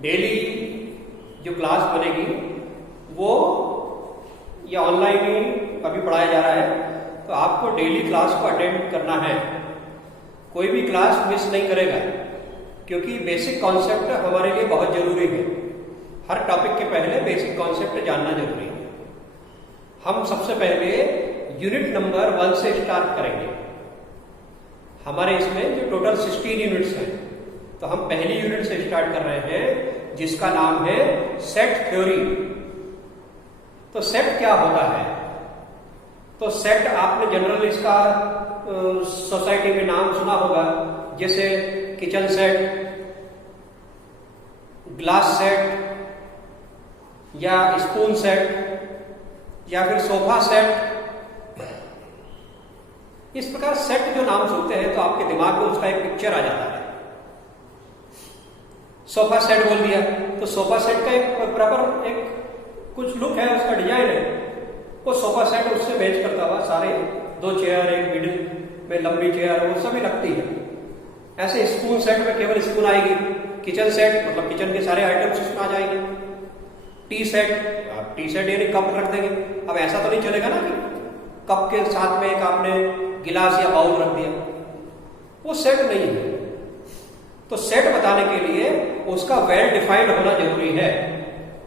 Daily जो class बनेगी वो या ऑनलाइन ही अभी पढ़ाया जा रहा है, तो आपको डेली क्लास को अटेंड करना है। कोई भी क्लास मिस नहीं करेगा, क्योंकि बेसिक कॉन्सेप्ट हमारे लिए बहुत जरूरी है। हर टॉपिक के पहले बेसिक कॉन्सेप्ट जानना जरूरी है। हम सबसे पहले यूनिट नंबर 1 से स्टार्ट करेंगे। हमारे इसमें जो टोटल 16 यूनिट्स हैं, तो हम पहली यूनिट से स्टार्ट कर रहे हैं जिसका नाम है सेट थ्योरी। तो सेट क्या होता है? तो सेट आपने जनरल इसका सोसाइटी में नाम सुना होगा, जैसे किचन सेट, ग्लास सेट, या स्पून सेट, या फिर सोफा सेट। इस प्रकार सेट जो नाम सुनते हैं तो आपके दिमाग में उसका एक पिक्चर आ जाता है। सोफा सेट बोल दिया तो सोफा सेट का एक प्रॉपर एक कुछ लुक है, उसका डिजाइन है। वो सोफा सेट उससे मैच करता हुआ सारे 2 चेयर, एक मिडिल में लंबी चेयर, वो सभी लगती है। ऐसे स्पून सेट में केवल स्पून आएगी। किचन सेट मतलब किचन के सारे आइटम्स उसमें आ जाएंगे। टी सेट, आप टी सेट यानी कप रख देंगे। अब ऐसा तो नहीं चलेगा ना कि कप के साथ में एक आपने गिलास या बाउल रख दिया, वो सेट नहीं है। तो सेट बताने के लिए उसका वेल डिफाइंड होना जरूरी है।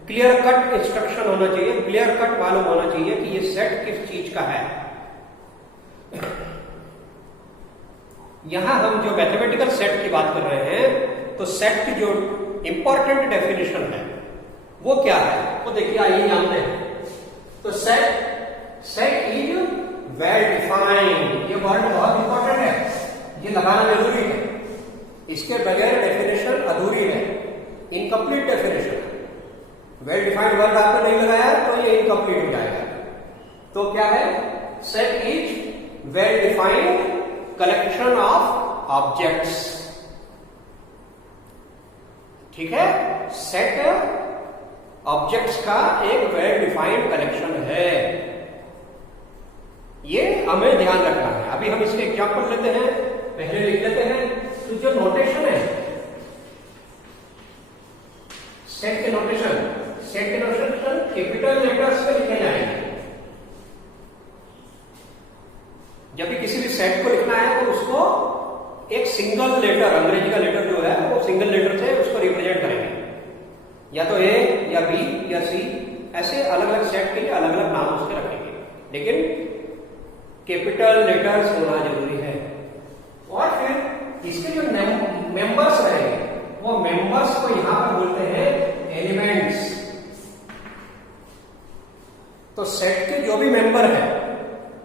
क्लियर कट इंस्ट्रक्शन होना चाहिए, क्लियर कट मालूम होना चाहिए कि ये सेट किस चीज का है। यहां हम जो मैथमेटिकल सेट की बात कर रहे हैं, तो सेट की जो इंपॉर्टेंट डेफिनेशन है वो क्या है, वो देखिए आइए जानते हैं। तो सेट इज वेल डिफाइंड। ये वर्ड बहुत इंपॉर्टेंट है, ये लगाना जरूरी है। इसके बगैर डेफिनेशन अधूरी है, इनकम्प्लीट डेफिनेशन है। वेल डिफाइंड वर्ड आपने नहीं लगाया तो ये इनकम्प्लीट हो जाएगा। तो क्या है? Set is well defined collection of objects. ठीक है, सेट ऑब्जेक्ट्स का एक वेल डिफाइंड कलेक्शन है, ये हमें ध्यान रखना है। अभी हम इसके एग्जांपल लेते हैं, पहले लिख लेते हैं। तो जो नोटेशन है सेट के नोटेशन कैपिटल लेटर्स में लिखे जाएंगे। जब भी किसी भी सेट को लिखना है तो उसको एक सिंगल लेटर, अंग्रेजी का लेटर जो है वो सिंगल लेटर से उसको रिप्रेजेंट करेंगे, या तो ए या बी या सी, ऐसे अलग अलग सेट के लिए अलग अलग नाम उसके रखेंगे, लेकिन कैपिटल लेटर्स होना जरूरी है। और फिर इसके जो मेंबर्स रहेंगे वो मेंबर्स को यहां पर बोलते हैं एलिमेंट्स। तो सेट के जो भी मेंबर है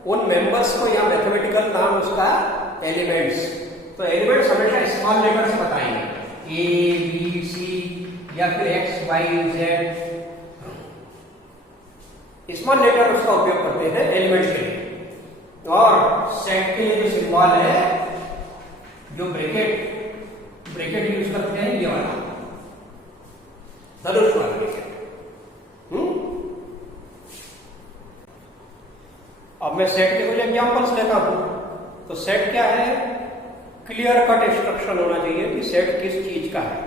उन मेंबर्स को यहां मैथमेटिकल नाम उसका एलिमेंट्स। तो एलिमेंट्स हमेशा स्मॉल लेटर से बताएंगे, ए बी सी या फिर X Y Z. Small letter उसका उपयोग करते हैं एलिमेंट्स के लिए। और सेट के लिए जो सिंबल है, जो ब्रैकेट यूज करते हैं, ये वाला धनुष वाला ब्रैकेट। अब मैं सेट के कुछ एग्जांपल्स लेता हूं। तो सेट क्या है? क्लियर कट इंस्ट्रक्शन होना चाहिए कि सेट किस चीज का है।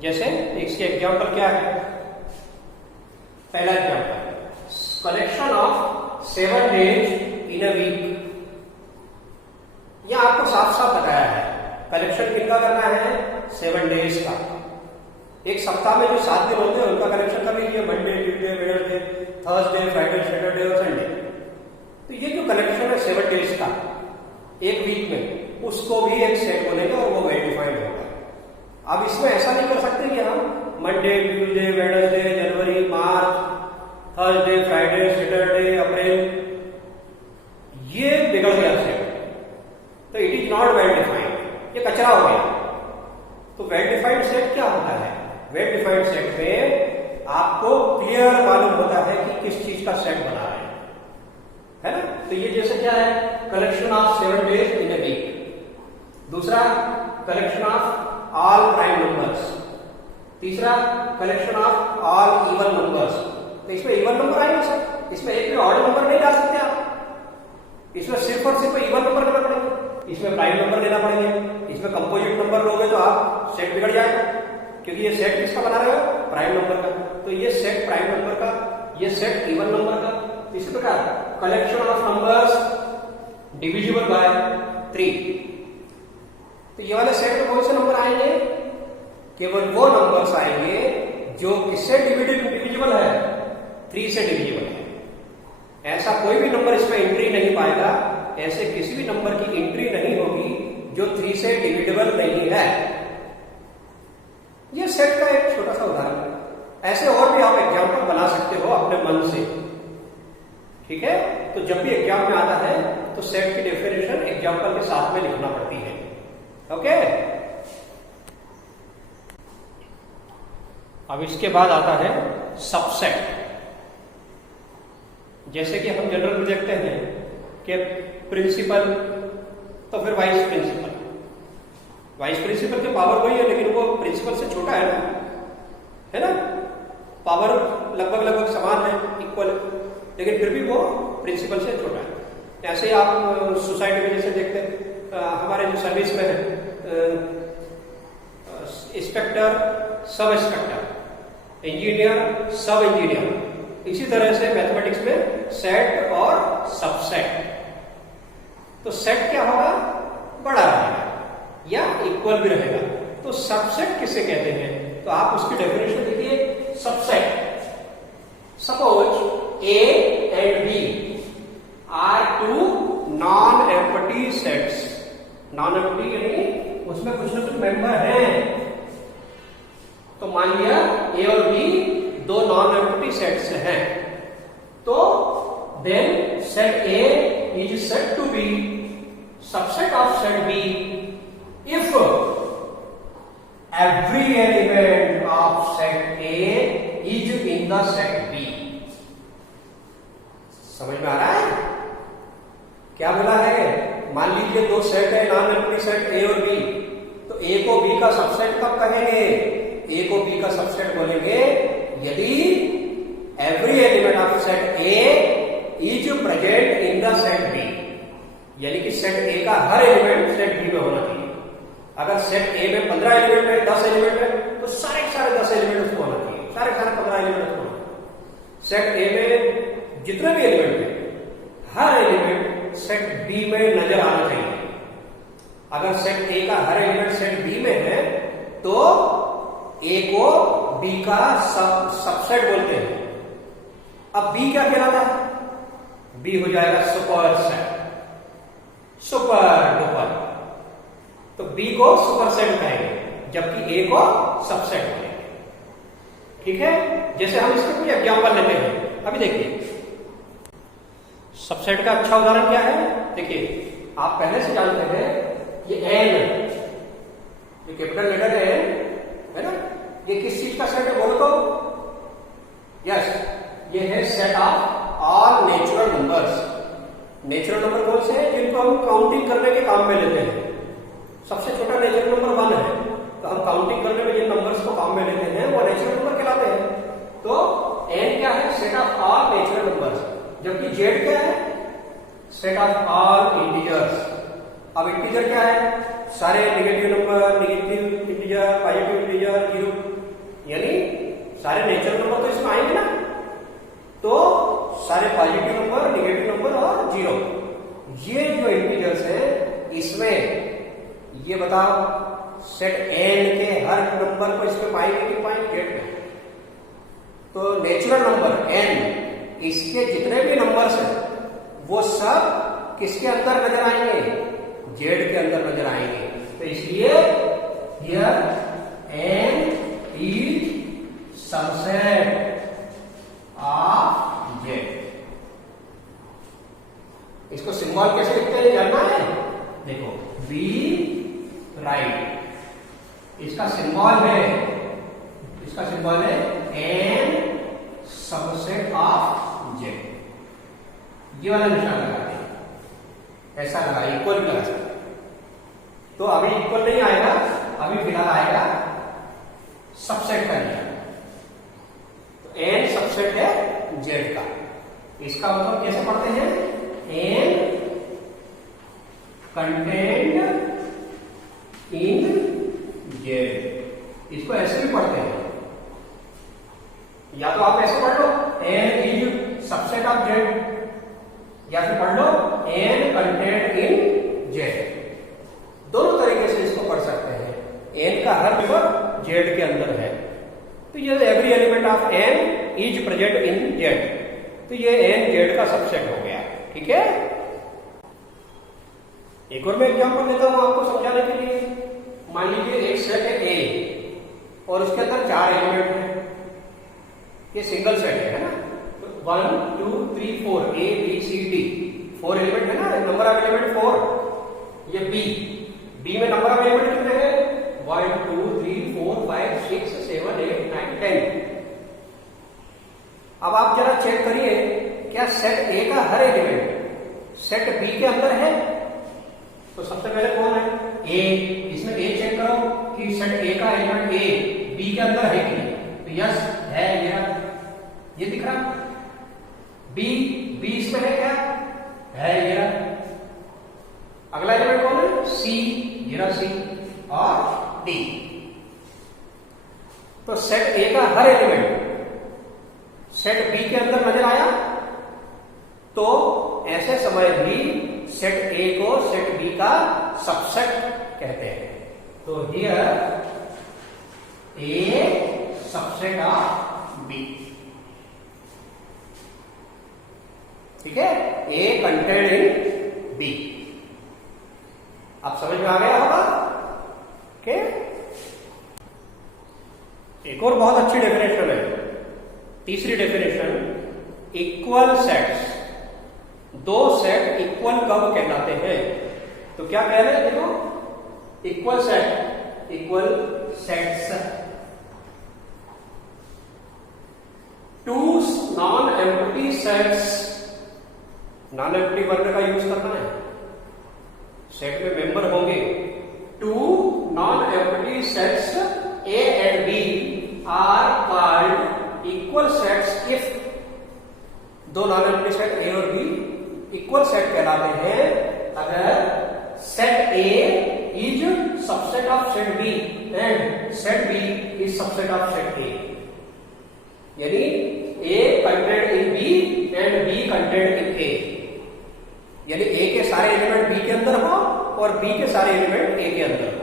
जैसे इसके एग्जांपल क्या है? पहला example, collection of 7 days in a week. यह आपको साफ साफ बताया है कलेक्शन किसका करना है? 7 डेज का। एक सप्ताह में जो 7 दिन होते हैं उनका कलेक्शन कर लीजिए, Monday, Tuesday, Wednesday, Thursday, Friday, Saturday और संडे। तो ये जो कलेक्शन है 7 डेज का एक वीक में, उसको भी एक सेट बोलेंगे और वो वेल डिफाइंड होगा। अब इसमें ऐसा नहीं कर सकते कि हम मंडे, ट्यूसडे, वेडनेसडे, जनवरी, मार्च, थर्सडे, फ्राइडे, सैटरडे, अप्रैल, ये बिगड़ गया सेट, तो it is not well defined, ये कचरा हो गया। तो वेल डिफाइंड सेट क्या होता है? वेल डिफाइंड सेट में आपको क्लियर मालूम होता है कि किस चीज का सेट बना रहे हैं, है ना? तो ये जैसे क्या है? Collection of 7 days in a week. दूसरा, collection of all prime numbers. तीसरा, collection of all even numbers. तो इसमें इवन नंबर आएंगे सर, इसमें एक भी ऑड नंबर नहीं डाल सकते आप। इसमें सिर्फ और सिर्फ इवन नंबर लेना पड़ेगा, इसमें प्राइम नंबर लेना पड़ेंगे, इसमें कंपोजिट नंबर लोगे तो आप सेट बिगड़ जाएगा। क्योंकि ये सेट किसका बना रहे हो, प्राइम नंबर का। तो ये सेट प्राइम नंबर का, ये सेट इवन नंबर का। इसी प्रकार collection of numbers divisible by 3। तो ये वाले सेट में कौन से नंबर आएंगे, केवल वो नंबर्स आएंगे जो किससे डिविजिबल है, 3 से डिविजिबल है। ऐसा कोई भी नंबर इसमें एंट्री नहीं पाएगा, ऐसे किसी भी नंबर की एंट्री नहीं होगी जो 3 से डिविजिबल नहीं है। ये सेट का एक छोटा सा उदाहरण है। ऐसे और भी आप एग्जाम्पल बना सकते हो अपने मन से, ठीक है। तो जब भी एग्जाम में आता है तो सेट की डेफिनेशन एग्जाम्पल के साथ में लिखना पड़ती है। ओके, अब इसके बाद आता है सबसेट। जैसे कि हम जनरल में देखते हैं कि प्रिंसिपल तो फिर वाइस प्रिंसिपल। वाइस प्रिंसिपल की पावर वही है, लेकिन वो प्रिंसिपल से छोटा है ना। पावर लगभग समान है, इक्वल, लेकिन फिर भी वो प्रिंसिपल से छोटा है। ऐसे ही आप सोसाइटी में जैसे देखते हैं, हमारे जो सर्विस में है इंस्पेक्टर, सब इंस्पेक्टर, इंजीनियर, सब इंजीनियर, इसी तरह से मैथमेटिक्स में सेट और सबसेट। तो सेट क्या होगा, बड़ा रहेगा या इक्वल भी रहेगा। तो सबसेट किसे कहते हैं, तो आप उसकी डेफिनेशन देखिए। Subset, suppose A and B are 2 non empty sets. Non empty यानी उसमें कुछ ना कुछ मेंबर हैं। तो मान लिया ए और बी 2 नॉन एम्प्टी सेट्स हैं, तो then set A is said to be subset of set B if every element of set A is in the set B। समझ में आ रहा है क्या बोला है। मान लीजिए 2 सेट है, नॉन एम्प्टी सेट A और B, तो A को B का सबसेट कब कहेंगे, A को B का सबसेट बोलेंगे यदि every element of set A is present in the set B, यानी कि सेट A का हर एलिमेंट सेट B में होना चाहिए। अगर सेट ए में 15 एलिमेंट है, 10 एलिमेंट है, तो सारे 10 एलिमेंट उसको होना चाहिए, सारे 15 एलिमेंट उसको होना चाहिए। सेट ए में जितने भी एलिमेंट है, हर एलिमेंट सेट बी में नजर आना चाहिए। अगर सेट ए का हर एलिमेंट सेट बी में है तो ए को बी का सबसेट बोलते हैं। अब बी क्या कहलाता है, बी हो जाएगा सुपर सेट, सुपर डुपर। तो बी को सुपर सेट कहेंगे, जबकि ए को सबसेट कहेंगे। ठीक है, जैसे हम इसके कुछ एग्जांपल लेते हैं। अभी देखिए सबसेट का अच्छा उदाहरण क्या है। देखिए आप पहले से जानते हैं ये एन, ये कैपिटल लेटर है ना, ये किस चीज का सेट है बोलो तो। यस, ये है set of all natural numbers. Natural number कौन से हैं, जिनको हम काउंटिंग करने के काम में लेते हैं। सबसे छोटा नेचुरल नंबर 1 है, तो हम काउंटिंग करने में जिन नंबर्स को काम में लेते हैं वो नेचुरल नंबर कहलाते हैं। तो एन क्या है, set of all natural numbers, जबकि जेड क्या है, सेट ऑफ ऑल इंटीजर्स। अब इंटीजर क्या है, सारे negative number, negative integer, positive integer, zero, यानी सारे नेचुरल नंबर तो इसमें आएंगे ना। तो सारे पॉजिटिव नंबर, नेगेटिव नंबर और जीरो, ये जो इंटीजर्स है इसमें ये बताओ सेट एन के हर नंबर को इसमें पाएंगे कि पाएंगे, जेड में। तो नेचुरल नंबर एन, इसके जितने भी नंबर्स हैं वो सब किसके अंदर नजर आएंगे, जेड के अंदर नजर आएंगे। तो इसलिए here N is subset of Z. इसको सिंबल कैसे लिखते हैं जानना है। देखो बी राइट, इसका सिंबल है, इसका सिंबल है एन सबसेट ऑफ जेड। ये वाला निशान लगाते हैं, ऐसा लगा, इक्वल लगा सकते। तो अभी इक्वल नहीं आएगा, अभी फिलहाल आएगा सबसेट का निशान। तो एन सबसेट है जेड का। इसका मतलब कैसे पढ़ते हैं, एन कंटेंट इन जेड। इसको ऐसे भी पढ़ते हैं, या तो आप ऐसे पढ़ लो n is subset of z, या फिर पढ़ लो n कंटेंट इन z। दोनों तरीके से इसको पढ़ सकते हैं। n का हर मेंबर z के अंदर है, तो ये every element of n is present in z, तो ये n z का सबसेट हो गया। ठीक है, एक और मैं एग्जांपल देता हूं आपको समझाने के लिए। मान लीजिए एक सेट है A और उसके अंदर 4 एलिमेंट है, ये सिंगल सेट है ना, 1 2 3 4 A B C D 4 element है ना, नंबर ऑफ एलिमेंट 4। ये B में नंबर ऑफ एलिमेंट कितने हैं? 1 2 3 4 5 6 7 8 9 10। अब आप जरा चेक करिए, क्या सेट A का हर एलिमेंट सेट B के अंदर है? तो सबसे पहले कौन है? A। इसमें A चेक करो कि सेट A का एलिमेंट A B के अंदर है कि नहीं, तो यस है, ये दिख रहा। B इसमें है क्या? है, ये अगला एलिमेंट कौन है? C, ये रहा C, और D। तो सेट A का हर एलिमेंट सेट B के अंदर नजर आया, तो ऐसे समय भी सेट A को सेट B का सबसेट कहते हैं। तो here A subset of B। ठीक है, A कंटेंट इन B। आप समझ में आ गया होगा? ओके, एक और बहुत अच्छी डेफिनेशन है, तीसरी डेफिनेशन, इक्वल सेट्स। दो सेट इक्वल कब कहलाते हैं? तो क्या कह रहे हैं? देखो, equal sets, two non empty sets. Non empty word का यूज करना है, सेट में मेंबर होंगे। Two non empty sets A and B are called equal sets if दो नॉन एम्प्टी सेट A और B इक्वल सेट कहलाते हैं अगर set A is subset of set B and set B is subset of set A। यानी A content in B and B content in A। यानी A के सारे एलिमेंट B के अंदर हो और B के सारे एलिमेंट A के अंदर हो।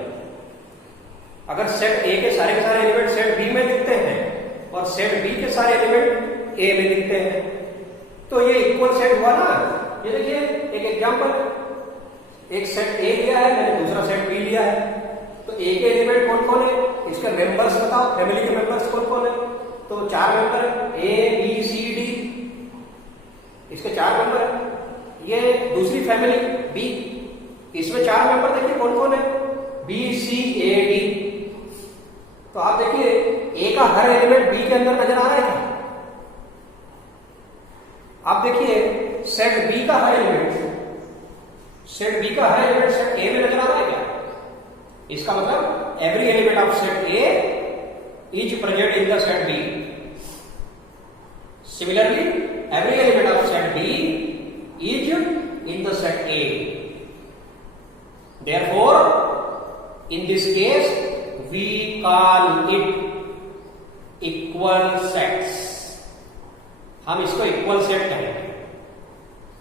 अगर सेट A के सारे एलिमेंट सेट B में दिखते हैं और सेट B के सारे एलिमेंट A में दिखते हैं, तो ये इक्वल सेट हुआ ना। ये देखिए एक एग्जांपल, एक सेट A लिया है मैंने, दूसरा सेट B लिया है, तो A के एलिमेंट कौन कौन है? इसके मेंबर्स बताओ, फैमिली के मेंबर्स कौन कौन है? तो 4 मेंबर है, A B C D, इसके 4 मेंबर है। ये दूसरी फैमिली B, इसमें 4 मेंबर देखिए कौन कौन है? B C A D। तो आप देखिए A का हर एलिमेंट B के अंदर नजर आ रहा है क्या? आप देखिए सेट B का हर एलिमेंट सेट A में नजर आ रहा है क्या? इसका मतलब every element of set A is present in the set B। Similarly every element of set B is in the set A। Therefore, in this case, we call it equal sets। हम इसको equal set कहेंगे।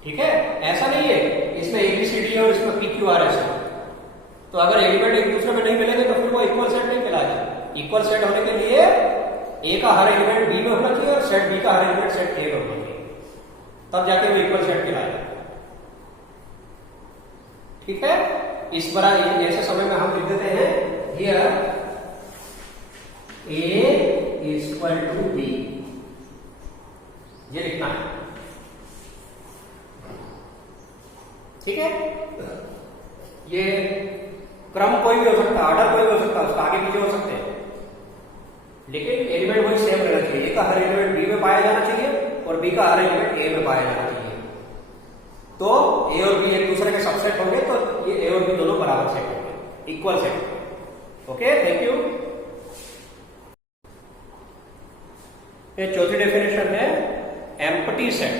ठीक है, ऐसा नहीं है इसमें ABCD और इसमें PQRS है, तो अगर एलिमेंट एक दूसरे में नहीं मिलेंगे तो फिर वो इक्वल सेट नहीं कहलाएगा। इक्वल सेट होने के लिए A का हर एलिमेंट B में होना चाहिए और सेट B का हर एलिमेंट सेट A में होना चाहिए, तब जाके वो इक्वल सेट कहलाएगा। ठीक है, इस बार ऐसे समय में हम लिख देते हैं here A is equal to B, ये लिखना है। ठीक है, ये क्रम कोई भी हो सकता है, ऑर्डर कोई भी हो सकता है, उसका आगे पीछे हो सकते हैं, लेकिन एलिमेंट वही सेम रहना चाहिए। A का हर एलिमेंट B में पाया जाना चाहिए और B का हर एलिमेंट A में पाया जाना चाहिए। तो A और B एक दूसरे के सबसेट होंगे, तो ये A और B दोनों बराबर सेट होंगे, equal set. Okay, thank you. ये चौथी डेफिनेशन है एम्प्टी सेट।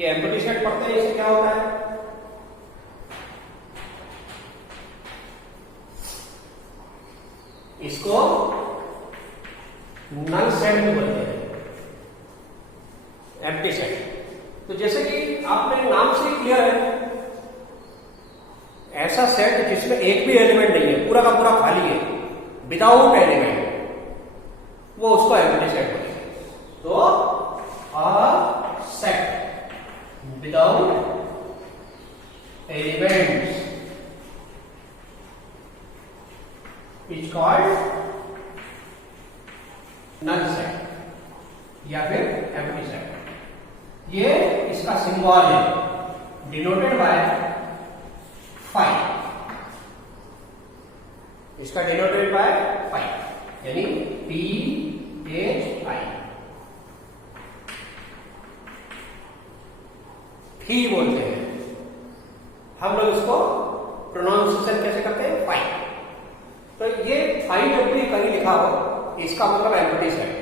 ये एम्प्टी सेट पढ़ते हैं, इससे क्या होता है? इसको नल सेट भी बोलते हैं, एम्प्टी सेट। तो जैसे कि आपने नाम से क्लियर है, ऐसा सेट जिसमें एक भी एलिमेंट नहीं है, पूरा का पूरा खाली है, विदाउट एलिमेंट, वो उसको एम्प्टी सेट बोलते हैं। तो a set without elements is called null set या फिर एम्प्टी सेट। ये इसका सिंबल है डिनोटेड बाय फाइव, इसका डिनोटेड बाय फाइव यानी PHI, फी बोलते हैं हम लोग। इसको प्रोनाउंसिएशन कैसे करते हैं? फाइव। तो ये फाइव जब भी कहीं लिखा हो, इसका मतलब एम्प्टी सेट।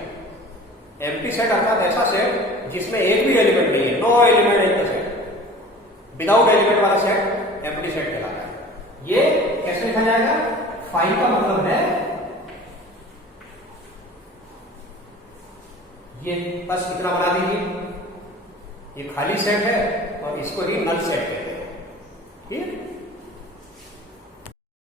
एम्प्टी सेट अर्थात ऐसा सेट जिसमें एक भी एलिमेंट नहीं है, no element in the set, without element वाला सेट एम्प्टी सेट कहलाता है। ये कैसे लिखा जाएगा? फाइव का मतलब है ये, बस इतना बना दीजिए, ये खाली सेट है और इसको ही नल सेट कहते हैं। ठीक।